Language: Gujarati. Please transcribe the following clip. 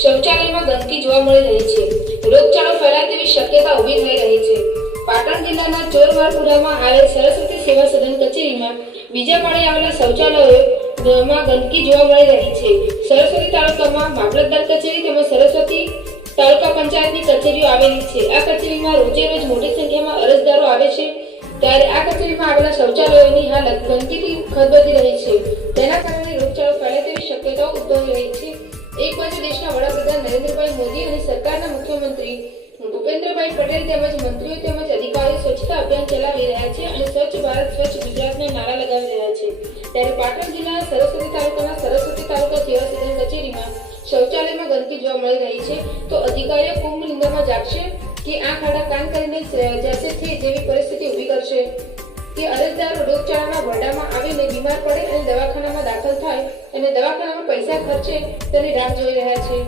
શૌચાલયમાં ગંદકી જોવા મળી રહી છે. રોગચાળો ફેલાય તેવી શક્યતા ઊભી થઈ રહી છે. પાટણ જિલ્લાના ચોરવારપુરામાં આવેલ સરસ્વતી સેવા સદન કચેરીમાં બીજા માળે આવેલા શૌચાલયોમાં ગંદકી જોવા મળી રહી છે. સરસ્વતી તાલુકામાં મામલતદાર કચેરી તેમજ સરસ્વતી તાલુકા પંચાયતની કચેરીઓ આવેલી છે. આ કચેરીમાં રોજે રોજ મોટી સંખ્યામાં અરજદારો આવે છે, ત્યારે આ કચેરીમાં આવેલા શૌચાલયોની હાલત ગંદકીથી ખદબદી રહી છે. તેના કારણે રોગચાળો ફેલાય તેવી શક્યતાઓ ઉદ્ભવી રહી છે. એક બાજુ દેશના વડાપ્રધાન નરેન્દ્રભાઈ મોદી અને સરકારના મુખ્યમંત્રી ભૂપેન્દ્રભાઈ પટેલ તેમજ મંત્રીઓ તેમજ અધિકારીઓ સ્વચ્છતા અભિયાન ચલાવી રહ્યા છે અને સ્વચ્છ ભારત સ્વચ્છ ગુજરાતના નારા લગાવી રહ્યા છે, ત્યારે પાટણ જિલ્લાના સરસ્વતી તાલુકાના સરસ્વતી તાલુકા સેવા સદન કચેરીમાં શૌચાલયમાં ગંદકી જોવા મળી રહી છે. તો અધિકારીઓ કુંભ નિંદામાં જાગશે કે આંખ આડા કાન કરીને જશે છે જેવી પરિસ્થિતિ ઊભી કરશે કે અરજદારો રોગચાળાના વરડામાં આવીને બીમાર પડે અને દવાખાનામાં દાખલ થાય અને દવાખાનામાં પૈસા ખર્ચે તેની રાહ જોઈ રહ્યા છે.